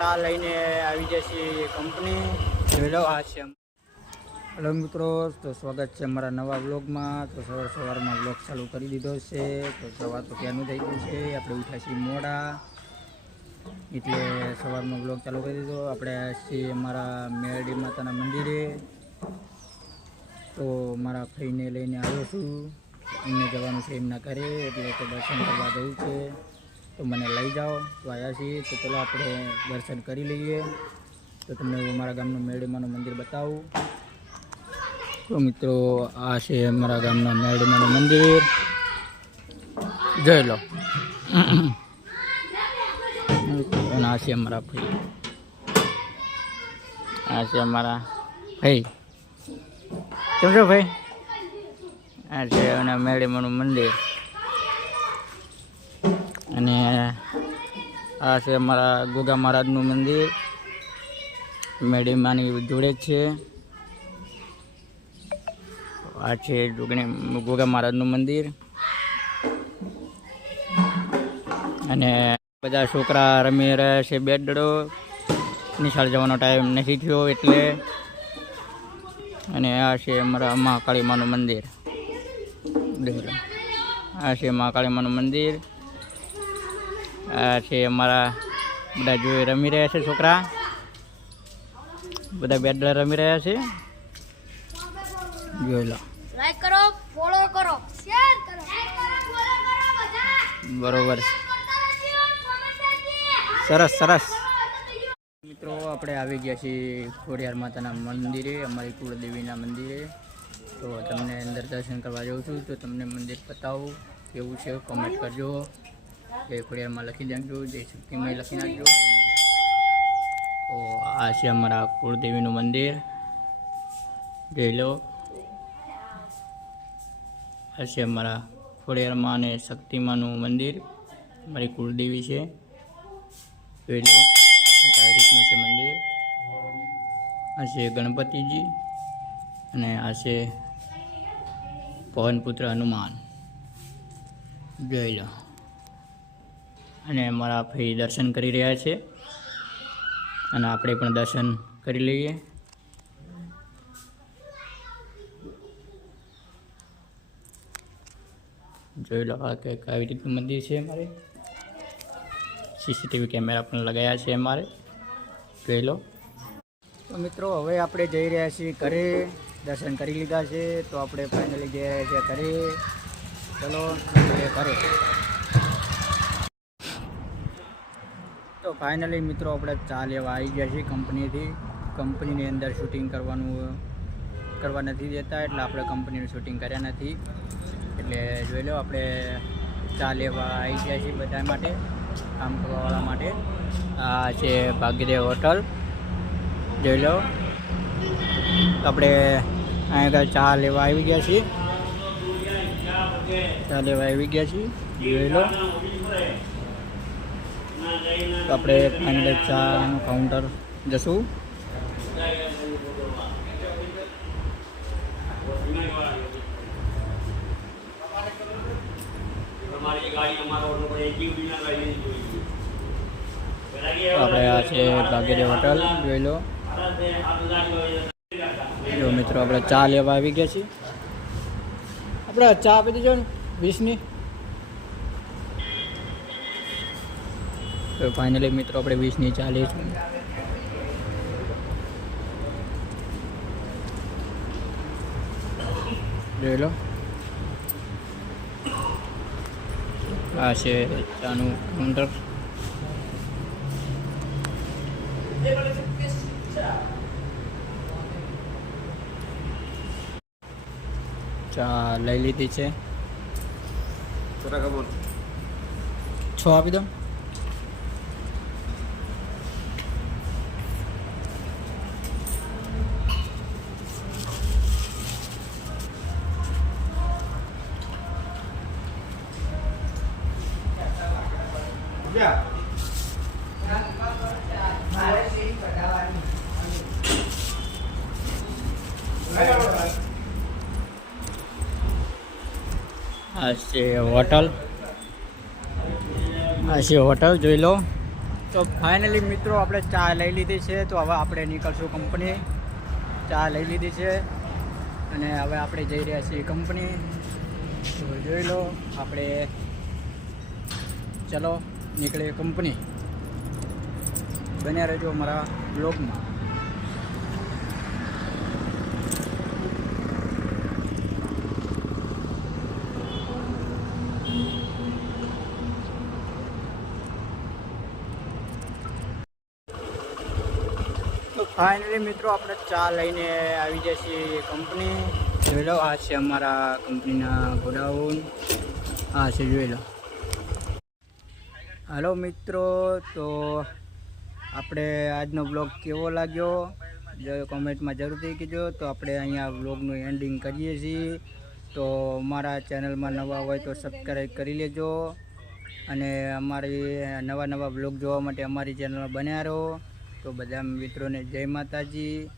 આ લઈને આવી જશે કંપની. જોઈ લો આ છે. હેલો મિત્રો, તો સ્વાગત છે અમારા નવા બ્લોગમાં તો સવાર સવારમાં બ્લોગ ચાલુ કરી દીધો છે. તો સવાર તો ત્યાંનું થઈ ગયું છે. આપણે ઉઠ્યા છીએ મોડા. એટલે સવારમાં બ્લોગ ચાલુ કરી દીધો. આપણે છીએ અમારા મેરડી માતાના મંદિરે. તો મારા ફઈને લઈને આવ્યો છું. એમને જવાનું છે એમના ઘરે. એટલે કે દર્શન કરવા જવું છે. તો મને લઈ જાઓ. તો આવ્યા છીએ. તો પેલા આપણે દર્શન કરી લઈએ. તો તમને હું મારા ગામનું મેળીમાનું મંદિર બતાવું. તો મિત્રો, આ છે અમારા ગામના મેળીમાનું મંદિર. જોઈ લો. અને આ છે અમારા ભાઈ. આ છે અમારા ભાઈ. કેમ છો ભાઈ? આ છે અને મેળીમાનું મંદિર. અને આ છે અમારા ગોગા મહારાજનું મંદિર. મેડીમાની જોડે છે. આ છે ગોગા મહારાજનું મંદિર. અને બધા છોકરા રમી રહ્યા છે બેટ દડો નિશાળ જવાનો ટાઈમ નથી થયો એટલે. અને આ છે અમારા મહાકાળી માનું મંદિર. આ છે મહાકાળી માનું મંદિર. છે અમારા બધા જોઈ રમી રહ્યા છે છોકરા. બધા બેડલા રમી રહ્યા છે. જોઈ લો. લાઈક કરો ફોલો કરો શેર કરો. ફોલો કરો બધા. બરોબર. સરસ સરસ. મિત્રો આપણે આવી ગયા છીએ ખોડિયાર માતાના મંદિરે અમારી કુળદેવીના મંદિરે. તો તમને અંદર દર્શન કરવા જાઉં છું તો તમને મંદિર બતાવું કેવું છે કોમેન્ટ કરજો. જય ખોડિયારમાં લખી નાખજો જય શક્તિમય લખી નાખજો. તો આ છે અમારા કુળદેવીનું મંદિર. જોઈ લો. આ છે અમારા ખોડિયારમાં અને શક્તિમાનું મંદિર. અમારી કુળદેવી છે. જોઈ લો. આવી રીતનું છે મંદિર. આ છે ગણપતિજી અને આ છે પવનપુત્ર હનુમાન. જોઈ લો. અને અમારા ભાઈ દર્શન કરી રહ્યા છે. અને આપણે પણ દર્શન કરી લઈએ. જોઈ લો કંઈક આવી રીતનું મંદિર છે અમારે. સીસીટીવી કેમેરા પણ લગાવ્યા છે અમારે. જોઈ લો. તો મિત્રો, હવે આપણે જઈ રહ્યા છીએ ઘરે. દર્શન કરી લીધા છે. તો આપણે ફાઇનલી જઈ રહ્યા છીએ ઘરે. ચલો ઘરે. તો ફાઇનલી મિત્રો આપણે ચા લેવા આવી ગયા છીએ કંપનીથી. કંપનીની અંદર શૂટિંગ કરવાનું, કરવા નથી દેતા એટલે આપણે કંપનીનું શૂટિંગ કર્યા નથી. એટલે જોઈ લો આપણે ચા લેવા આવી ગયા છીએ બધા માટે, કામ કરવાવાળા માટે. આ છે ભાગ્યદેવ હોટલ. જોઈ લો. આપણે અહીંયા ચા લેવા આવી ગયા છીએ. ચા લેવા આવી ગયા છીએ. જોઈ લો. આપણે ફાઇનલ ચાનું કાઉન્ટર જશું. આપણે આ છે ભાગ્યદેવ હોટલ જોઈ લો. જો મિત્રો, આપણે ચા લેવા આવી ગયા છીએ. આપણે ચા આપી દેજો ને, વીસની. તો ફાઇનલી મિત્રો આપણે વીસની ચાલીસ જોઈ લો. આ છે ચાનું કાઉન્ટર ચા લઈ લીધી છે. છ આપી દો. છે હોટલ. આ હોટલ, જોઈ લો. તો ફાઇનલી મિત્રો આપણે ચા લઈ લીધી છે, તો હવે આપણે નીકળશું કંપની ચા લઈ લીધી છે. અને હવે આપણે જઈ રહ્યા છીએ કંપની તો જોઈ લો, આપણે ચલો. નીકળીએ કંપની બન્યા રહેજો મારા બ્લોગમાં તો ફાઇનલી મિત્રો આપણે ચા લઈને આવી જાય છીએ કંપની જોઈ લો, આ છે અમારા કંપનીના ગોડાઉન. આ છે, જોઈ લો. હાલો મિત્રો, તો આપણે આજનો બ્લોગ કેવો લાગ્યો? જો કોમેન્ટમાં જરૂરથી કીધો તો આપણે અહીંયા બ્લોગનું એન્ડિંગ કરીએ છીએ. તો અમારા ચેનલમાં નવા હોય તો સબસ્ક્રાઈબ કરી લેજો. અને અમારી નવા નવા બ્લોગ જોવા માટે અમારી ચેનલમાં બન્યા રહો. તો બધા મિત્રોને જય માતાજી.